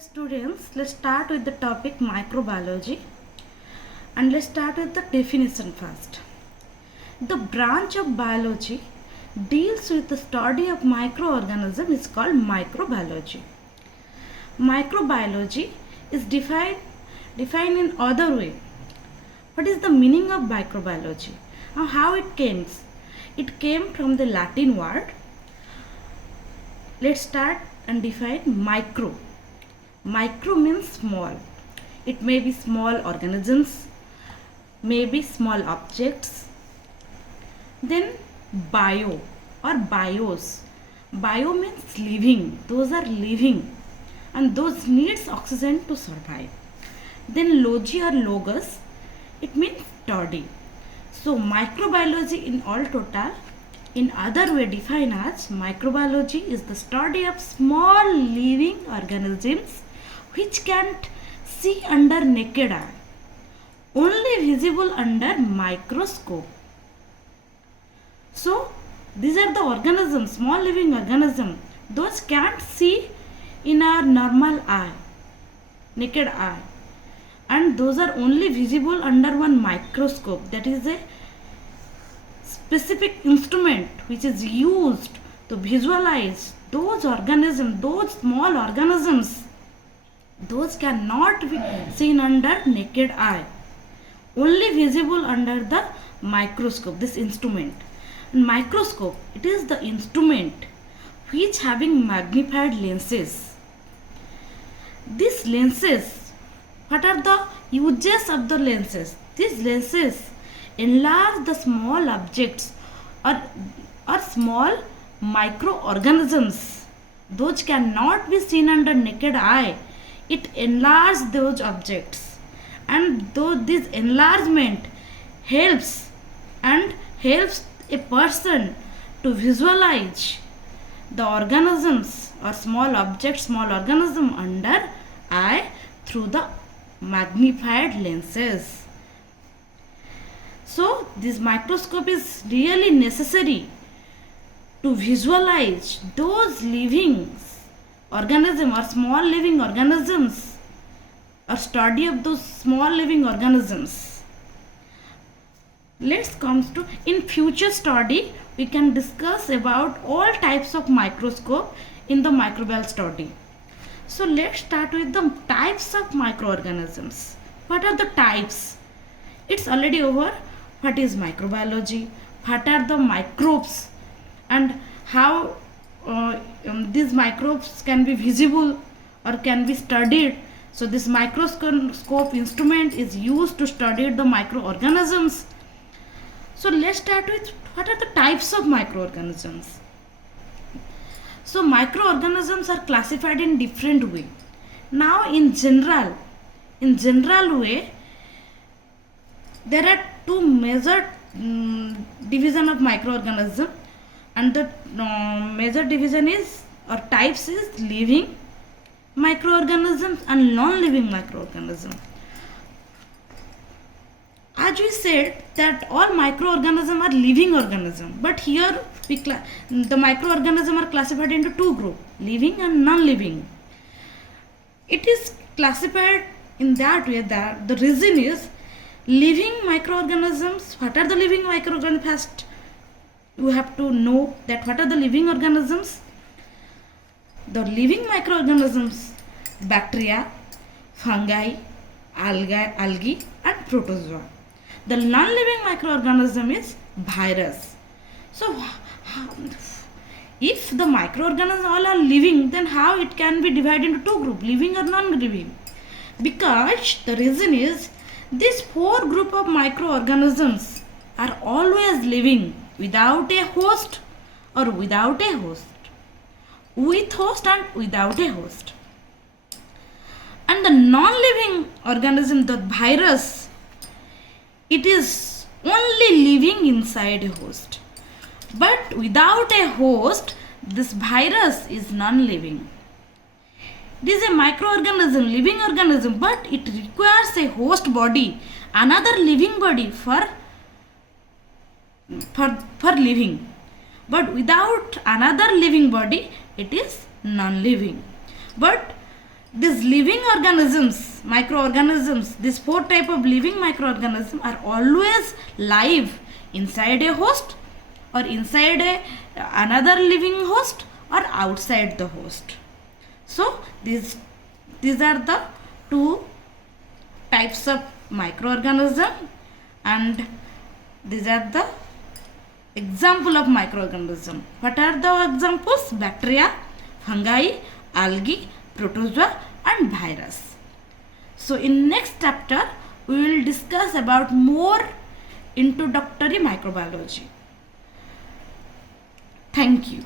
Dear students, let's start with the topic microbiology and let's start with the definition first. The branch of biology deals with the study of microorganisms is called microbiology. Microbiology is defined in other way. What is the meaning of microbiology? Now how it came? It came from the Latin word. Let's start and define micro. Micro means small. It may be small organisms, maybe small objects. Then bio or bios. Bio means living. Those are living and those needs oxygen to survive. Then logi or logos, it means study. So microbiology in all total, in other way defined as microbiology is the study of small living organisms which can't see under naked eye, only visible under microscope. So these are the organisms, small living organisms, those can't see in our normal eye, naked eye, and those are only visible under one microscope. That is a specific instrument which is used to visualize those organisms, those small organisms. Those cannot be seen under naked eye, only visible under the microscope, this instrument. And microscope, it is the instrument which having magnified lenses. These lenses, what are the uses of the lenses? These lenses enlarge the small objects or small microorganisms. Those cannot be seen under naked eye. It enlarges those objects, and though this enlargement helps a person to visualize the organisms or small objects, small organism under eye through the magnified lenses. So this microscope is really necessary to visualize those living organisms or small living organisms, or study of those small living organisms. Let's come to in future study we can discuss about all types of microscope in the microbial study. So let's start with the types of microorganisms. What are the types? It's already over. What is microbiology? What are the microbes and how these microbes can be visible or can be studied. So this microscope instrument is used to study the microorganisms. So let's start with what are the types of microorganisms. So microorganisms are classified in different way. Now in general way, there are two major division of microorganism. And the major division is or types is living microorganisms and non-living microorganisms. As we said that all microorganisms are living organisms, but here the microorganisms are classified into two groups, living and non-living. It is classified in that way that the reason is living microorganisms. What are the living microorganisms? First you have to know that what are the living organisms. The living microorganisms, bacteria, fungi, algae and protozoa. The non-living microorganism is virus. So if the microorganisms all are living, then how it can be divided into two groups, living or non-living? Because the reason is these four group of microorganisms are always living without a host or without a host, with host and without a host. And the non-living organism, the virus, it is only living inside a host. But without a host, this virus is non-living. It is a microorganism, living organism, but it requires a host body, another living body for living. But without another living body, it is non-living. But these living organisms, microorganisms, these four type of living microorganisms are always live inside a host or inside another living host or outside the host. So these are the two types of microorganism, and these are the example of microorganism. What are the examples? Bacteria, fungi, algae, protozoa and virus. So in next chapter we will discuss about more introductory microbiology. Thank you.